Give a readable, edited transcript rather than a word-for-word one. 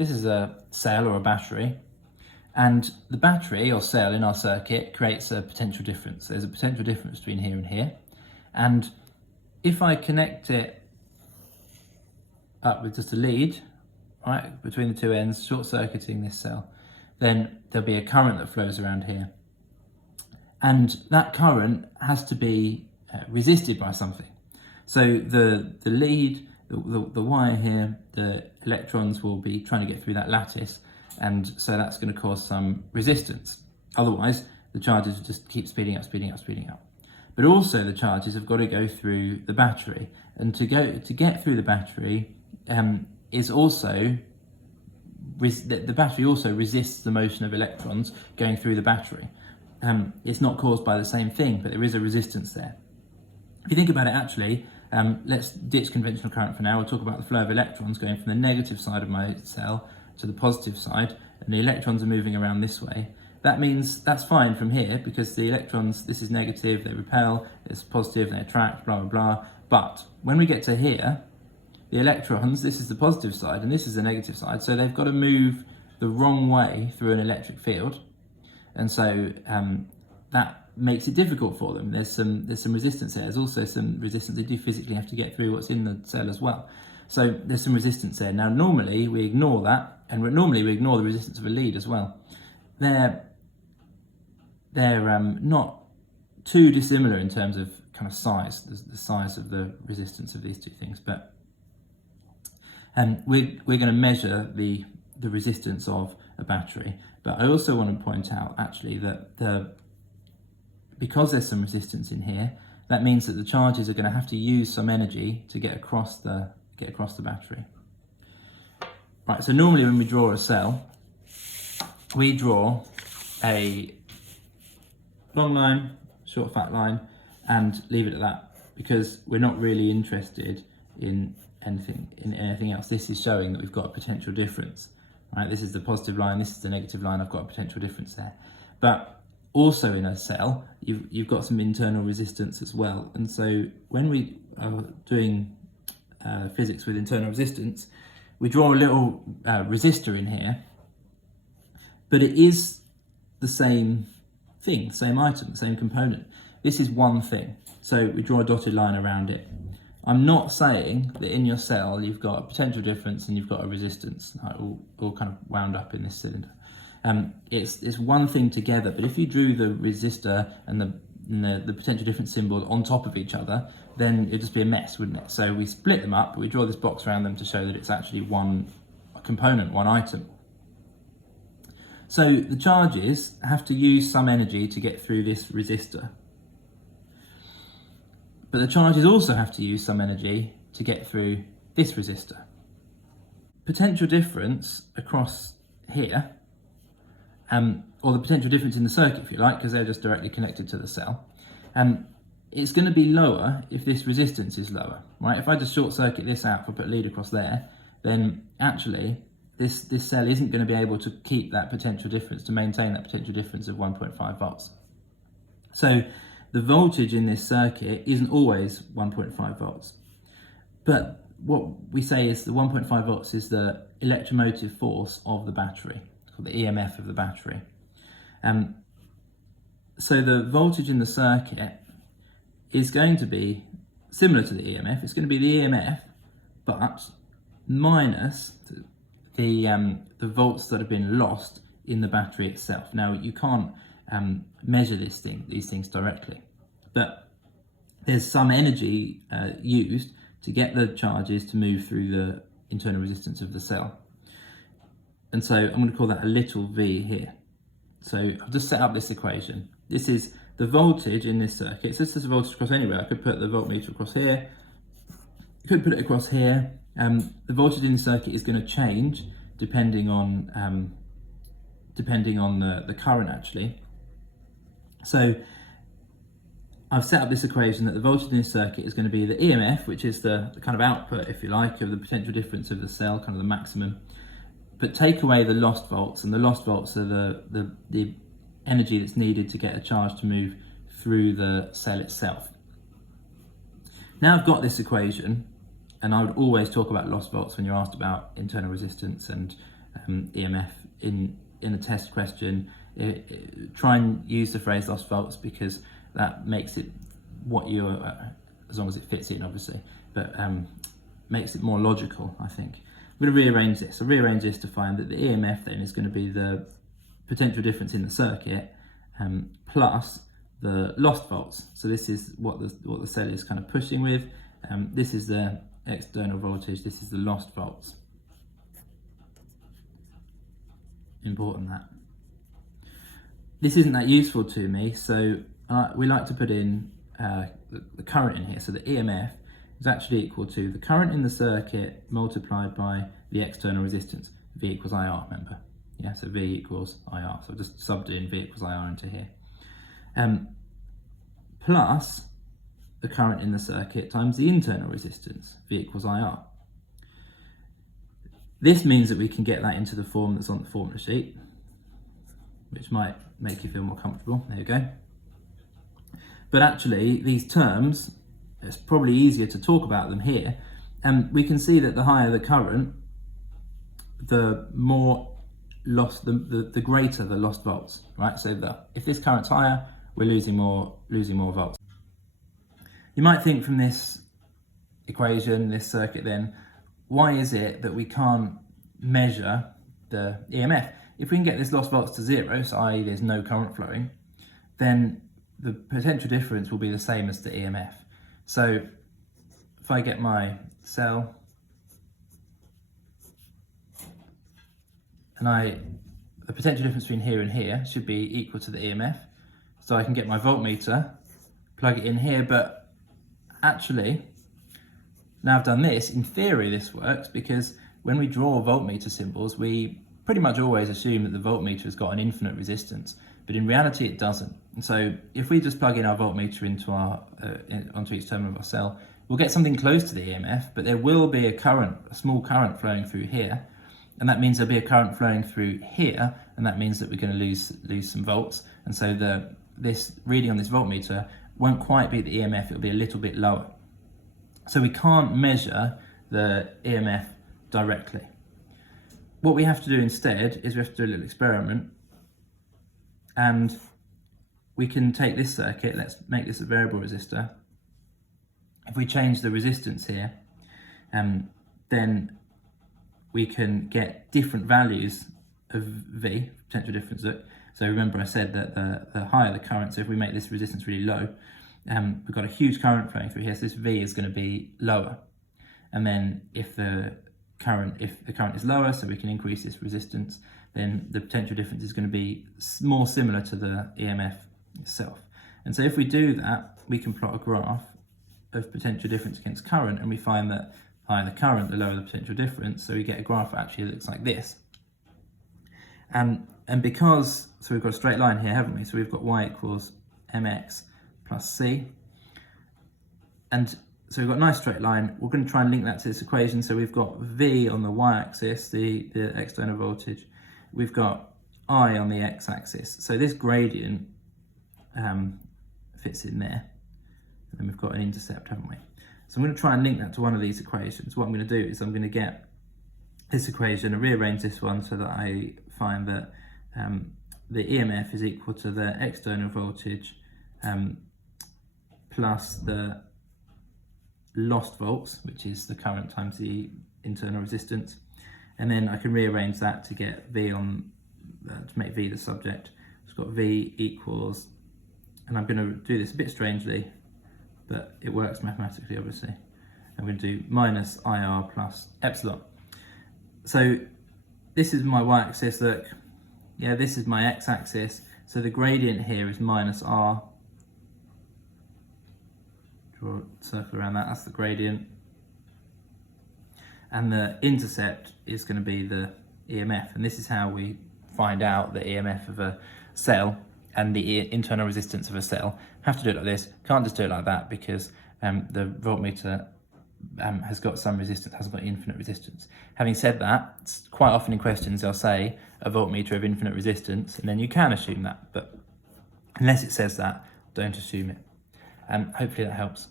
this is a cell or a battery, and the battery or cell in our circuit creates a potential difference. There's a potential difference between here and here, and if I connect it up with just a lead, right, between the two ends, short-circuiting this cell, then there'll be a current that flows around here. And that current has to be resisted by something. So the lead, the wire here, the electrons will be trying to get through that lattice, and so that's going to cause some resistance. Otherwise, the charges will just keep speeding up, speeding up, speeding up. But also the charges have got to go through the battery, and to get through the battery is also, the battery also resists the motion of electrons going through the battery. It's not caused by the same thing, but there is a resistance there. If you think about it, actually, let's ditch conventional current for now. We'll talk about the flow of electrons going from the negative side of my cell to the positive side, and the electrons are moving around this way. That means that's fine from here, because the electrons, this is negative, they repel, it's positive, they attract, blah, blah, blah. But when we get to here, the electrons, this is the positive side and this is the negative side, so they've got to move the wrong way through an electric field. And so that makes it difficult for them. There's some resistance there. There's also some resistance. They do physically have to get through what's in the cell as well. So there's some resistance there. Now normally we ignore that, and normally we ignore the resistance of a lead as well. They're not too dissimilar in terms of kind of size, the size of the resistance of these two things, but we're going to measure the resistance of a battery. But I also want to point out actually that because there's some resistance in here, that means that the charges are going to have to use some energy to get across the battery. Right, so normally when we draw a cell, we draw a long line, short fat line, and leave it at that, because we're not really interested in anything else. This is showing that we've got a potential difference. Right, this is the positive line, this is the negative line, I've got a potential difference there. But also in a cell, you've got some internal resistance as well. And so when we are doing physics with internal resistance, we draw a little resistor in here, but it is the same thing, same item, same component. This is one thing, so we draw a dotted line around it. I'm not saying that in your cell you've got a potential difference and you've got a resistance, all kind of wound up in this cylinder. It's one thing together, but if you drew the resistor and the potential difference symbol on top of each other, then it'd just be a mess, wouldn't it? So we split them up, but we draw this box around them to show that it's actually one component, one item. So the charges have to use some energy to get through this resistor. But the charges also have to use some energy to get through this resistor. Potential difference across here, or the potential difference in the circuit, if you like, because they're just directly connected to the cell, it's going to be lower if this resistance is lower, right? If I just short circuit this out, if I put a lead across there, then actually this cell isn't going to be able to keep that potential difference, to maintain that potential difference of 1.5 volts. So the voltage in this circuit isn't always 1.5 volts. But what we say is the 1.5 volts is the electromotive force of the battery, called the EMF of the battery. So the voltage in the circuit is going to be similar to the EMF. It's going to be the EMF, but minus the volts that have been lost in the battery itself. Now you can't measure these things directly, but there's some energy used to get the charges to move through the internal resistance of the cell. And so I'm going to call that a little v here. So I've just set up this equation. This is the voltage in this circuit. So this is the voltage across anywhere. I could put the voltmeter across here, could put it across here. The voltage in the circuit is going to change depending on the current actually. So I've set up this equation that the voltage in this circuit is going to be the EMF, which is the kind of output, if you like, of the potential difference of the cell, kind of the maximum. But take away the lost volts, and the lost volts are the energy that's needed to get a charge to move through the cell itself. Now I've got this equation, and I would always talk about lost volts when you're asked about internal resistance and EMF in a test question, try and use the phrase lost volts, because that makes it what you're, as long as it fits in obviously, but makes it more logical, I think. I'm going to rearrange this. I'll rearrange this to find that the EMF then is going to be the potential difference in the circuit plus the lost volts. So this is what the cell is kind of pushing with. This is the external voltage, this is the lost volts. Important that. This isn't that useful to me, so we like to put in the current in here. So the EMF is actually equal to the current in the circuit multiplied by the external resistance. V equals IR, remember? Yeah, so V equals IR. So I've just subbed in V equals IR into here. Plus the current in the circuit times the internal resistance, V equals IR. This means that we can get that into the form that's on the formula sheet, which might make you feel more comfortable. There you go. But actually, these terms, it's probably easier to talk about them here. And we can see that the higher the current, the more lost, the greater the lost volts, right? So if this current's higher, we're losing more volts. You might think from this equation, this circuit then, why is it that we can't measure the EMF? If we can get this lost volts to zero, so i.e. there's no current flowing, then the potential difference will be the same as the EMF. So if I get my cell and the potential difference between here and here should be equal to the EMF. So I can get my voltmeter, plug it in here, but actually, now I've done this, in theory this works, because when we draw voltmeter symbols, we pretty much always assume that the voltmeter has got an infinite resistance, but in reality it doesn't. And so if we just plug in our voltmeter into onto each terminal of our cell, we'll get something close to the EMF, but there will be a small current flowing through here, and that means there'll be a current flowing through here, and that means that we're going to lose some volts, and so this reading on this voltmeter won't quite be the EMF, it'll be a little bit lower. So we can't measure the EMF directly. What we have to do instead is we have to do a little experiment, and we can take this circuit, let's make this a variable resistor. If we change the resistance here, then we can get different values of V, potential difference. So remember I said that the higher the current, so if we make this resistance really low, we've got a huge current flowing through here, so this V is going to be lower. And then if the current is lower, so we can increase this resistance, then the potential difference is going to be more similar to the EMF itself. And so if we do that, we can plot a graph of potential difference against current, and we find that higher the current, the lower the potential difference, so we get a graph that actually looks like this. And because, so we've got a straight line here, haven't we? So we've got y equals mx plus c. And so we've got a nice straight line. We're going to try and link that to this equation. So we've got V on the y-axis, the external voltage. We've got I on the x-axis. So this gradient fits in there. And then we've got an intercept, haven't we? So I'm going to try and link that to one of these equations. What I'm going to do is I'm going to get this equation and rearrange this one so that I find that the EMF is equal to the external voltage plus the lost volts, which is the current times the internal resistance. And then I can rearrange that to get V on, to make V the subject. It's got V equals, and I'm going to do this a bit strangely, but it works mathematically obviously. I'm going to do minus IR plus epsilon. So this is my y-axis, look. Yeah, this is my x-axis. So the gradient here is minus R. Draw a circle around that, that's the gradient. And the intercept is going to be the EMF. And this is how we find out the EMF of a cell and the internal resistance of a cell. Have to do it like this, can't just do it like that, because the voltmeter has got some resistance, hasn't got infinite resistance. Having said that, quite often in questions they'll say a voltmeter of infinite resistance, and then you can assume that, but unless it says that, don't assume it. Hopefully that helps.